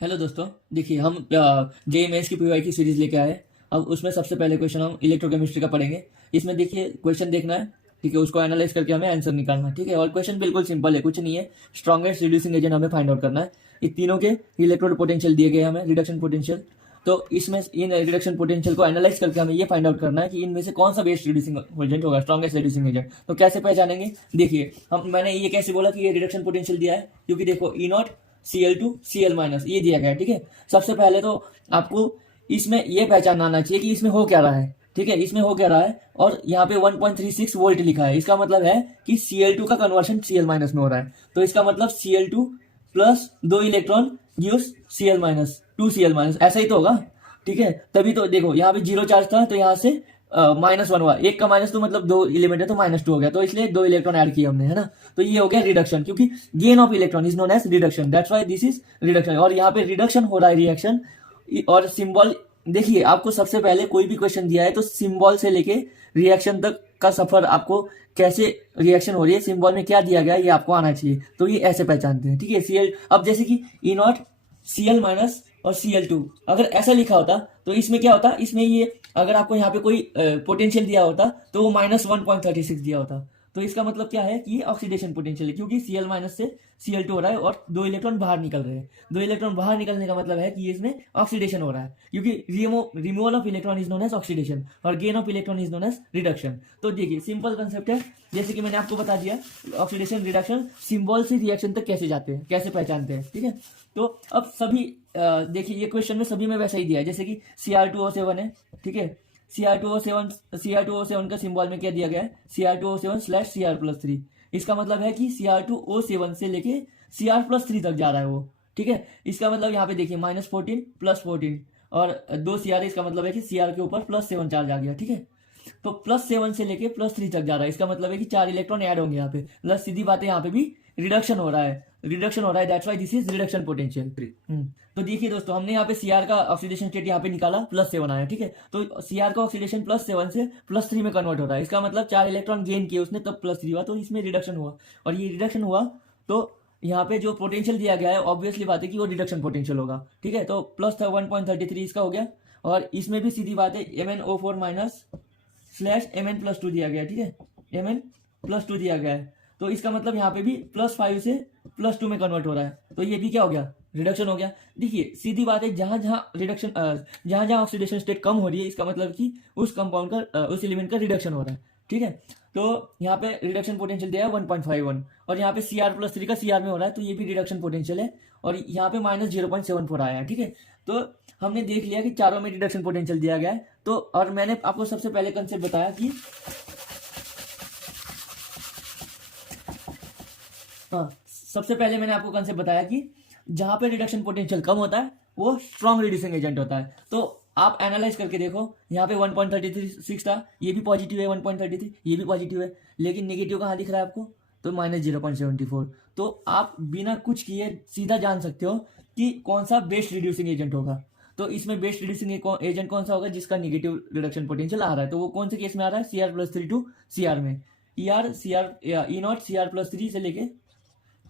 Hello दोस्तों, देखिए हम जेई मेंस की पीवाई की सीरीज लेके आए। अब उसमें सबसे पहले क्वेश्चन हम इलेक्ट्रोकेमिस्ट्री का पढ़ेंगे। इसमें देखिए क्वेश्चन देखना है, ठीक है, उसको एनालाइज करके हमें आंसर निकालना है, ठीक है। और क्वेश्चन बिल्कुल सिंपल है, कुछ नहीं है। स्ट्रॉन्गेस्ट रिड्यूसिंग एजेंट हमें फाइंड आउट करना है। ये तीनों के इलेक्ट्रोड पोटेंशियल दिए गए हैं हमें, रिडक्शन पोटेंशियल। तो इसमें इन रिडक्शन पोटेंशियल को एनालाइज करके हमें ये फाइंड आउट करना है कि इनमें से कौन सा बेस्ट रिड्यूसिंग एजेंट होगा, स्ट्रॉन्गेस्ट रिड्यूसिंग एजेंट। तो कैसे पहचानेंगे, देखिए मैंने ये कैसे बोला कि ये रिडक्शन पोटेंशियल दिया है, क्योंकि देखो E0 Cl2 Cl माइनस ये दिया गया है, ठीक है। सबसे पहले तो आपको इसमें ये पहचान आना चाहिए कि इसमें हो क्या रहा है, ठीक है, इसमें हो क्या रहा है। और यहाँ पे 1.36 वोल्ट लिखा है, इसका मतलब है कि Cl2 का कन्वर्शन Cl माइनस में हो रहा है। तो इसका मतलब Cl2 plus 2 electron gives Cl minus 2 Cl minus, ऐसा ही तो होगा, ठीक है। तभी तो देखो यहाँ पे जीरो चार्ज था, तो यहाँ से -1 हुआ, एक का माइनस, तो मतलब 2 एलिमेंट है तो -2 हो गया, तो इसलिए 2 इलेक्ट्रॉन ऐड किए हमने, है ना। तो ये हो गया रिडक्शन, क्योंकि gain of electron is known as reduction, that's why this is reduction. और यहाँ पे रिडक्शन हो रहा है, रिएक्शन। और सिंबल देखिए, आपको सबसे पहले कोई भी क्वेश्चन दिया है तो सिंबल से लेके रिएक्शन तक का सफर, आपको कैसे रिएक्शन हो रही है, सिंबल में क्या दिया गया है, ये आपको आना चाहिए। तो ये ऐसे पहचानते हैं, ठीक है। Cl, अब जैसे कि E0 Cl माइनस और Cl2, अगर ऐसा लिखा होता तो इसमें क्या होता, इसमें ये अगर आपको यहाँ पे कोई पोटेंशियल दिया होता तो वो -1.36 दिया होता। तो इसका मतलब क्या है कि ये ऑक्सीडेशन पोटेंशियल है, क्योंकि Cl माइनस से Cl2 हो रहा है और 2 इलेक्ट्रॉन बाहर निकल रहे हैं। 2 इलेक्ट्रॉन बाहर निकलने का मतलब है कि इसमें ऑक्सीडेशन हो रहा है, क्योंकि removal of electron is known as oxidation और gain of electron is known as reduction. तो देखिए सिंपल कंसेप्ट है, जैसे कि मैंने आपको बता दिया, ऑक्सीडेशन रिडक्शन सिंबल से रिएक्शन तक कैसे जाते हैं, कैसे पहचानते हैं, ठीक है। तो अब सभी देखिए ये क्वेश्चन में सभी में वैसा ही दिया है, जैसे कि Cr2O7 है, ठीक है। Cr2O7 का सिंबल में क्या दिया गया है, Cr2O7/Cr+3। इसका मतलब है कि Cr2O7 से लेके Cr+3 तक जा रहा है वो, ठीक है। इसका मतलब यहाँ पे देखिए -14 +14 और 2 Cr, इसका मतलब है कि Cr के ऊपर +7 चार्ज आ गया, ठीक है। तो +7 से लेके +3 तक जा रहा है, इसका मतलब है कि 4 इलेक्ट्रॉन ऐड होंगे यहाँ पे, प्लस सीधी बात है यहाँ पे भी रिडक्शन हो रहा है, that's why this is reduction potential. तो देखिए दोस्तों, हमने यहाँ पे Cr का ऑक्सीडेशन स्टेट यहाँ पे निकाला, +7 आया, ठीक है। तो Cr का ऑक्सीडेशन +7 से +3 में कन्वर्ट हो रहा है, इसका मतलब 4 इलेक्ट्रॉन गेन किए उसने, तब +3 हुआ, तो इसमें रिडक्शन हुआ। और ये रिडक्शन हुआ तो यहाँ पे जो पोटेंशियल दिया गया है, ऑब्वियसली बात है कि वो रिडक्शन पोटेंशियल होगा, ठीक है। तो प्लस 1.33 इसका हो गया। और इसमें भी सीधी बात है, MnO4 माइनस /Mn+2 दिया गया, ठीक है, Mn+2 दिया गया है। तो इसका मतलब यहाँ पे भी +5 से +2 में कन्वर्ट हो रहा है, तो ये भी क्या हो गया, रिडक्शन हो गया। देखिए सीधी बात है, जहां जहां रिडक्शन जहां जहां ऑक्सीडेशन स्टेट कम हो रही है, इसका मतलब कि उस कंपाउंड का उस एलिमेंट का रिडक्शन हो रहा है, ठीक है। तो यहाँ पे रिडक्शन पोटेंशियल दिया है 1.51, और यहाँ पे Cr+3 का Cr में हो रहा है, तो ये भी रिडक्शन पोटेंशियल है। और यहाँ पे -0.74 आया है, ठीक है। तो हमने देख लिया कि चारों में रिडक्शन पोटेंशियल दिया गया है। तो और मैंने आपको सबसे पहले कंसेप्ट बताया कि हाँ, सबसे पहले मैंने आपको कंसेप्ट बताया कि जहां पे रिडक्शन पोटेंशियल कम होता है वो स्ट्रॉन्ग रिड्यूसिंग एजेंट होता है। तो आप एनालाइज करके देखो, यहाँ पे 1.36 था, ये भी पॉजिटिव है, 1.33 ये भी पॉजिटिव है, लेकिन नेगेटिव कहाँ दिख रहा है आपको, तो -0.74। तो आप बिना कुछ किए सीधा जान सकते हो कि कौन सा बेस्ट रिड्यूसिंग एजेंट होगा। तो इसमें बेस्ट रिड्यूसिंग एजेंट कौन सा होगा, जिसका निगेटिव रिडक्शन पोटेंशियल आ रहा है। तो वो कौन से केस में आ रहा है, Cr+3 टू Cr में, E0 Cr+3 से लेके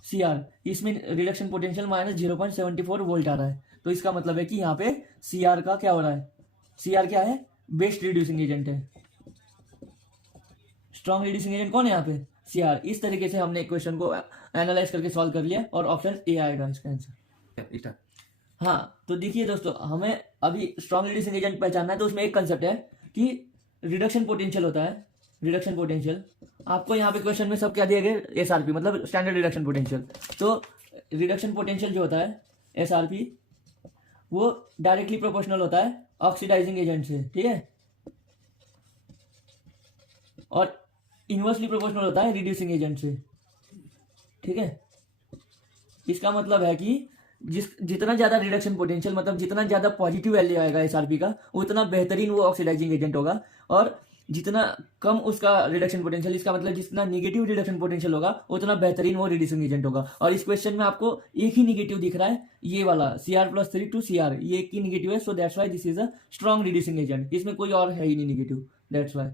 Cr, इसमें रिडक्शन पोटेंशियल -0.74 वोल्ट आ रहा है। तो इसका मतलब है कि यहाँ पे Cr का क्या हो रहा है, Cr क्या है, बेस्ट रिड्यूसिंग एजेंट है। स्ट्रॉन्ग रिड्यूसिंग एजेंट कौन है यहाँ पे, Cr। इस तरीके से हमने क्वेश्चन को एनालाइज करके सॉल्व कर लिया, और ऑप्शन ए आएगा इसका आंसर। हाँ, तो देखिए दोस्तों, हमें अभी स्ट्रॉन्ग रिड्यूसिंग एजेंट पहचानना है। तो उसमें एक कंसेप्ट है कि रिडक्शन पोटेंशियल होता है, रिडक्शन पोटेंशियल। आपको यहाँ पे क्वेश्चन में सब क्या दिया गया, SRP मतलब स्टैंडर्ड रिडक्शन पोटेंशियल। तो रिडक्शन पोटेंशियल जो होता है SRP, वो डायरेक्टली प्रोपोर्शनल होता है ऑक्सीडाइजिंग एजेंट से, ठीक है, और इनवर्सली प्रोपोर्शनल होता है रिड्यूसिंग एजेंट से, ठीक है। इसका मतलब है कि जितना ज्यादा रिडक्शन पोटेंशियल, मतलब जितना ज्यादा पॉजिटिव वैल्यू आएगा SRP का, उतना बेहतरीन वो ऑक्सीडाइजिंग एजेंट होगा। और जितना कम उसका रिडक्शन पोटेंशियल, इसका मतलब जितना निगेटिव रिडक्शन पोटेंशियल होगा, उतना बेहतरीन वो रिड्यूसिंग एजेंट होगा। और इस क्वेश्चन में आपको एक ही निगेटिव दिख रहा है, ये वाला Cr+3 टू Cr, ये एक ही निगेटिव है। So that's why this is a strong reducing agent, इसमें कोई और है ही नहीं निगेटिव, दैट्स वाई।